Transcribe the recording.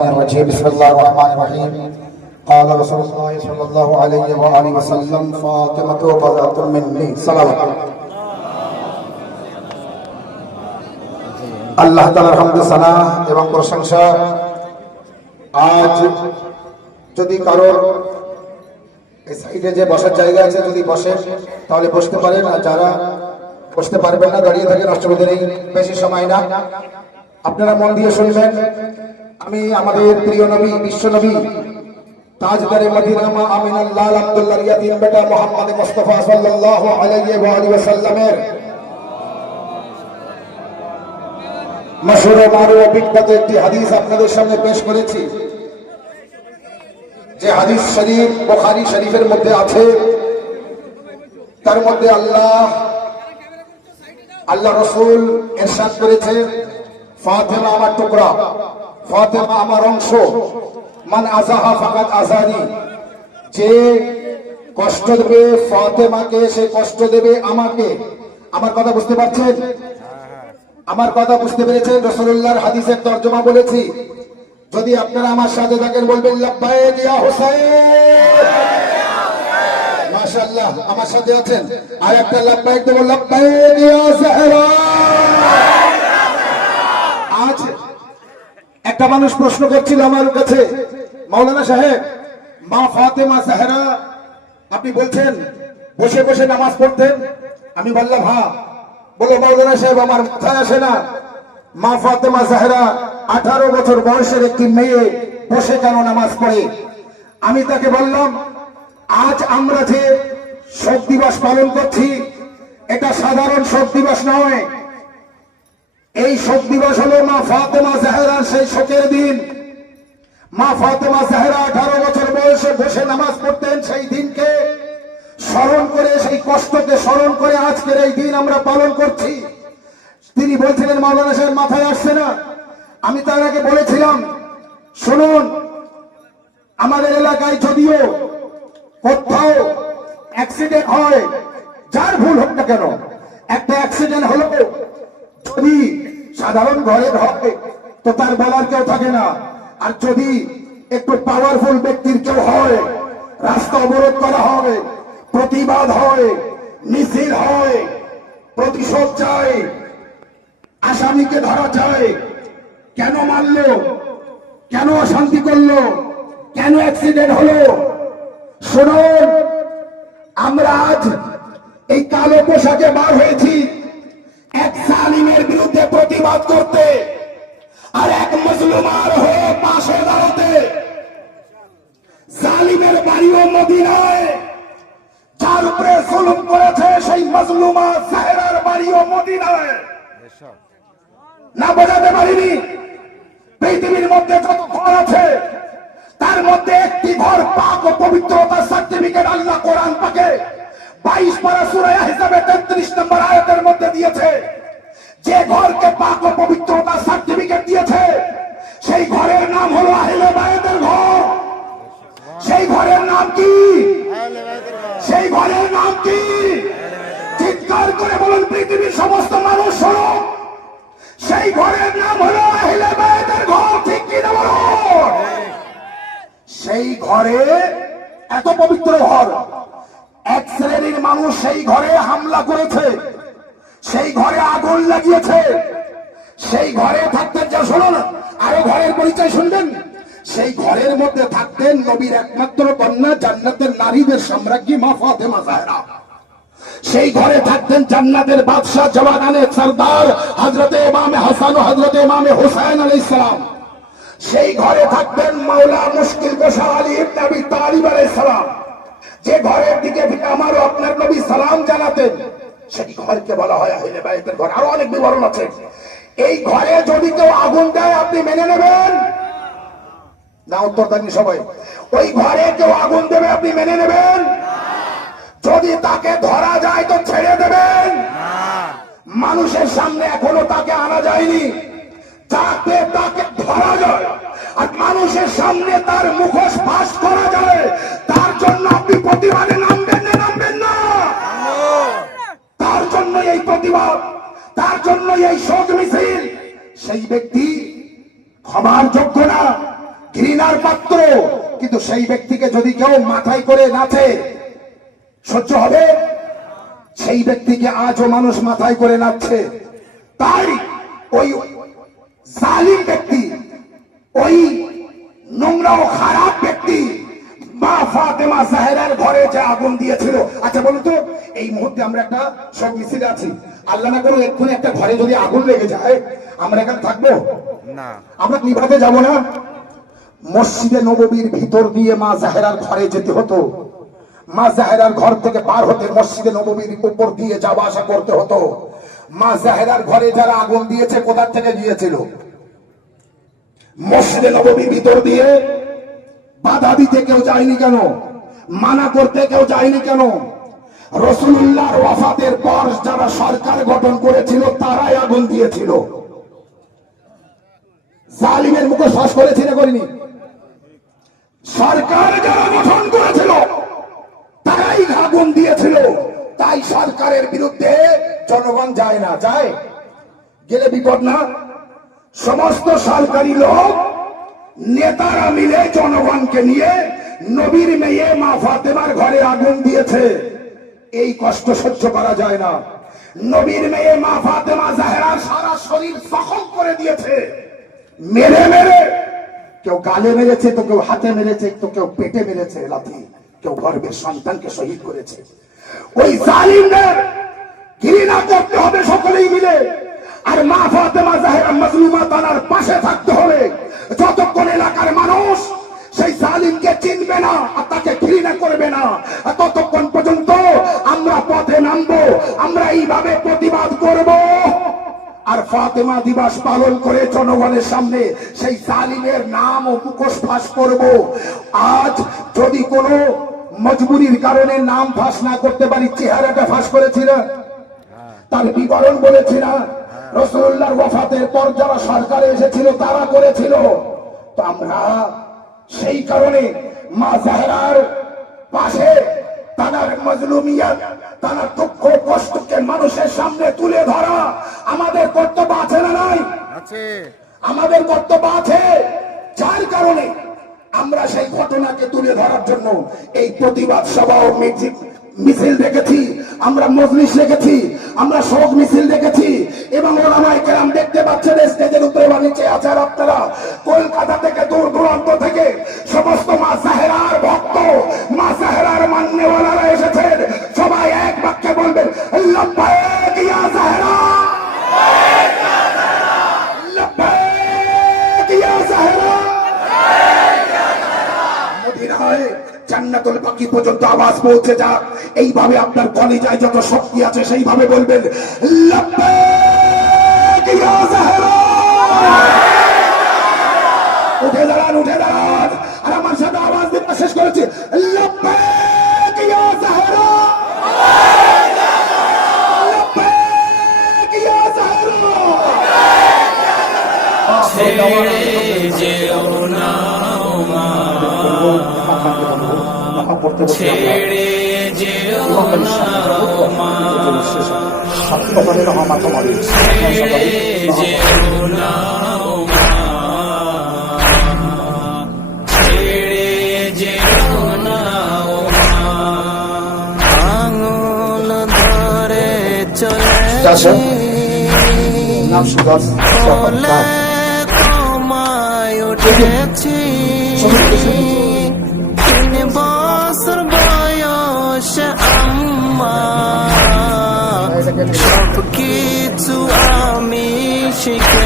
الرجيم بسم الله الرحمن الرحيم قال رسول الله صلى الله عليه وآله وسلم فاطمة بضعة مني صلوات আল্লাহ তাআলার হামদে সানা এবং প্রশংসা। আজ যদি কারোর এই সাইডে যে বসার জায়গা আছে যদি বসে তাহলে বসতে পারেন, আর যারা বসতে পারবেন না দাঁড়িয়ে থাকেন, অসুবিধা নেই, বেশি সময় না। আপনারা মন দিয়ে শুনবেন। আমি আমাদের প্রিয় নবী, বিশ্ব নবী, তাজদারে মদিনা মা আমিনাল্লাহ আব্দুল্লাহর ইয়াতিম বেটা মুহাম্মদ মুস্তাফা সাল্লাল্লাহু আলাইহি ওয়া আলিহি ওয়াসাল্লামের মশহুর ও মারুফ বিখ্যাত একটি হাদিস আপনাদের সামনে পেশ করেছি, যে হাদিস শরীফ বুখারী শরীফের মধ্যে আছে। তার মধ্যে আল্লাহ রাসূল ইরশাদ করেছে, ফাতেমা আমার টুকরা, ফাতেমা আমার অংশ, মান আযাহা ফাকাত আযানি, যে কষ্ট দেবে ফাতেমাকে সে কষ্ট দেবে আমাকে। আমার কথা বুঝতে পারছেন? আমার কথা বুঝতে পেরেছেন? রাসূলুল্লাহর হাদিসের তরজমা বলেছি। যদি আপনারা আমার সাথে থাকেন বলবেন লাব্বাইক ইয়া হুসাইন। মাশাআল্লাহ, আমার সাথে আছেন। আর একটা লাব্বাইক দেব, লাব্বাইক ইয়া যাহরা। আজ একটা মানুষ প্রশ্ন করছিল আমার কাছে, মাওলানা সাহেব, মা ফাতেমা জাহরা আপনি বলছেন বসে বসে নামাজ পড়তেন। আমি বললাম হ্যাঁ। বলো মাওলানা সাহেব আমার মাথায় আসে না, মা ফাতেমা জাহরা 18 বছর বয়সের একটি মেয়ে বসে কেন নামাজ পড়ে? আমি তাকে বললাম, আজ আমরা যে শোক দিবস পালন করছি এটা সাধারণ শোক দিবস নয়। এই শোক দিবস হলো মা ফাতেমা জাহরার সেই শোকের দিন। মা ফাতেমা জাহরা 18 বছর বয়সে বসে নামাজ পড়তেন, সেই দিনকে স্মরণ করে, সেই কষ্টকে স্মরণ করে আজকের এই দিন আমরা পালন করছি। তিনি বলছিলেন মাওলানা সাহেব মাথায় আসছে না। আমি তার আগে বলেছিলাম, শুনুন, আমাদের এলাকায় যদিও কোথাও অ্যাক্সিডেন্ট হয়, যার ভুল হোক না কেন, একটা অ্যাক্সিডেন্ট হলো যদি সাধারণ ঘরে হয় তো তার বলার কেউ থাকে না। আর যদি একটু পাওয়ারফুল ব্যক্তির কেউ হয়, রাস্তা অবরোধ করা হবে, প্রতিবাদ হয়, মিছিল হয়, প্রতিশোধ চায়, আসামিকে ধরা চায়, কেন মারলো, কেন অশান্তি করলো, কেন অ্যাক্সিডেন্ট হলো। শুনুন, আমরা আজ এই কালো পোশাকে বার হয়েছি এক জালিমের বিরুদ্ধে প্রতিবাদ করতে, আর এক মুসলমান হয়ে পাশে দাঁড়াতে। জালিমের বাড়িও মদিনায়, যার উপরে জুলুম করেছে সেই মাজলুমা জাহরার বাড়িও মদিনায়। না বোঝাতে পারিনি? পৃথিবীর মধ্যে যত ঘর আছে তার মধ্যে একটি ঘর পাক ও পবিত্রতার সার্টিফিকেট আল্লাহ কোরআন পাকে 22 পারা সূরা আহজাবে 33 নম্বর আয়াতের মধ্যে দিয়েছে। যে ঘরকে পাক ও পবিত্রতার সার্টিফিকেট দিয়েছে সেই ঘরের নাম হলো আহলে বায়তের ঘর। সেই ঘরের নাম কি? সেই ঘরের নাম কি? চিৎকার করে বলুন পৃথিবীর সমস্ত মানুষ শোনো, সেই ঘরের নাম হলো আহলে বায়তের ঘর। ঠিক কি না বলুন? সেই ঘরে, এত পবিত্র ঘর, এক শ্রেণীর মানুষ সেই ঘরে হামলা করেছে, সেই ঘরে আগুন লাগিয়েছে। সেই ঘরে থাকতেন, যা শুনুন, আরো ঘরের পরিচয় শুনবেন। সেই ঘরের মধ্যে থাকতেন নবীর একমাত্র কন্যা, জান্নাতের নারীদের সম্রাজ্ঞী মা ফাতেমা জাহরা। সেই ঘরে থাকতেন জান্নাতের বাদশাহ, জওয়ানানের সরদার হযরতে ইমাম হাসান ও হযরতে ইমাম হুসাইন আলাইহিস সালাম। সেই ঘরে থাকতেন মাওলা মুশকিল কুশা আলী ইবনে আবি তালিব আলাইহিস সালাম। যে ঘরের দিকে আমার আপনার নবী সালাম জানাতেন সেই ঘরকে বলা হয় আহলে বায়তের ঘর। আরো অনেক বিবরণ আছে। এই ঘরে যদি কেউ আগুন দেয় আপনি মেনে নেবেন না? উত্তর দেন সবাই। ওই ঘরে কেউ আগুন দেবে আপনি মেনে নেবেন? যদি তাকে ধরা যায় তো ছেড়ে দেবেন? মানুষের সামনে এখনো তাকে আনা যায়নি, যাতে তাকে ধরা যায় আর মানুষের সামনে তার মুখোশ ফাঁস করা যায়, তার জন্য আপনি প্রতিবাদে নামবেন না? নামবেন না? তার জন্য এই প্রতিবাদ, তার জন্য এই শোক মিছিল। সেই ব্যক্তি ক্ষমার যোগ্য না, ঘৃণার পাত্র, কিন্তু সেই ব্যক্তিকে যদি কেউ মাথায় করে নাচে সহ্য হবে? সেই ব্যক্তিকে আজও মানুষ মাথায় করে নাচছে। তাই ওই জালিম ব্যক্তি, ওই নোংরা ও খারাপ ব্যক্তি মা ফাতেমা জাহরার ঘরে যে আগুন দিয়েছিল। আচ্ছা বলুন তো, এই মুহূর্তে আমরা একটা সব মিছিলে আছি, আল্লাহ না করুন এক্ষুনি একটা ঘরে যদি আগুন লেগে যায়, আমরা এখানে থাকবো না? আমরা নিভাতে যাব না? মসজিদে নববীর ভিতর দিয়ে মা জাহরার ঘরে যেতে হতো, মা জাহরার ঘর থেকে পার হতে মসজিদে নববীর উপর দিয়ে যাওয়া আসা করতে হতো। মা জাহরার ঘরে যারা আগুন দিয়েছে কোথা থেকে গিয়েছিল? মসজিদে নববীর ভিতর দিয়ে। বাধা দিতে কেউ যায়নি কেন? মানা করতে কেউ যায়নি কেন? রাসূলুল্লাহর ওয়াফাতের পর যারা সরকার গঠন করেছিল তারাই আগুন দিয়েছিল। জালিমের মুখে শ্বাস করেছিল করিনি? সরকার যারা গঠন করেছিল তারাই আগুন দিয়েছিল। তাই সরকারের বিরুদ্ধে জনগণ যায় না? যায়? গেলে বিপদ না? সমস্ত সরকারি লোক নেতারা মিলে জনগণকে নিয়ে নবীর মেয়ে মা ফাতেমার ঘরে আগুন দিয়েছে। এই কষ্ট সহ্য করা যায় না। নবীর মেয়ে মা ফাতেমা জাহরা সারা শরীর জখম করে দিয়েছে, মেরে মেরে। কেউ গালে মেরেছে, তো কেউ হাতে মেরেছে, তো কেউ পেটে মেরেছে লাথি, কেউ গর্ভের সন্তানকে শহীদ করেছে। ওই জালিমদের ঘৃণা করতে হবে সকলেই মিলে। আর মা ফাতেমা জাহরা মাজলুমা তার পাশে থাকতে হবে। যতক্ষণ এলাকার মানুষ সেই জালিমকে চিনবে না আর তাকে ঘৃণা করবে না, ততক্ষণ পর্যন্ত আমরা পথে নামবো, আমরা এইভাবে প্রতিবাদ করব। আর ফাতেমা দিবস পালন করে জনগণের সামনে সেই জালিমের নাম ও মুখোশ ফাঁস করব। আজ যদি কোনো মজবুরির কারণে নাম ফাঁস না করতে পারি, চেহারাটা ফাঁস করেছি না, তার বিবরণ বলেছি না। রাসূলুল্লাহর ওয়াফাতের পর যারা সরকারে এসেছিল তারা করেছিল। তো আমরা সেই কারণে মা জাহরার পাশে তার মাজলুমিয়াত, তার দুঃখ কষ্টকে মানুষের সামনে তুলে ধরা আমাদের কর্তব্য আছে না নাই? আছে, আমাদের কর্তব্য আছে। যার কারণে আমরা সেই ঘটনাকে তুলে ধরার জন্য এই প্রতিবাদ সভা ও মিছিল দেখেছি, আমরা মজলিস দেখেছি, আমরা শোক মিছিল দেখেছি, এবং ওলামায়ে কেরাম দেখতে পাচ্ছেন স্টেজের উপরে বা নিচে আছেন আপনারা। কলকাতা থেকে দূর দূরান্ত থেকে সমস্ত মা জাহরার ভক্ত, মা জাহরার মান্যওয়ালারা এসেছেন। সবাই এক বাক্যে বলবেন লাব্বাইক ইয়া জাহরা, লাব্বাইক ইয়া জাহরা। মদিনায় জান্নাতুল বাকি পর্যন্ত আওয়াজ পৌঁছে যাক। এইভাবে আপনার কলিজায় যত শক্তি আছে সেইভাবে বলবেন লাব্বাইক ইয়া জাহরা। উঠে দাঁড়ান, উঠে দাঁড়ান, আর আমার সাথে আওয়াজ দিতে শেষ করেছি লাব্বাইক ইয়া জাহরা, লাব্বাইক ইয়া জাহরা। ছেড়ে যেও না ছেড়ে যেও না মা, ছেড়ে যেও না মা, ছেড়ে যেও না মা। আঙুল ধরে চলে তোমায় উঠেছি, 3 বছর বয়স আম্মা, সব কিছু আমি শিখে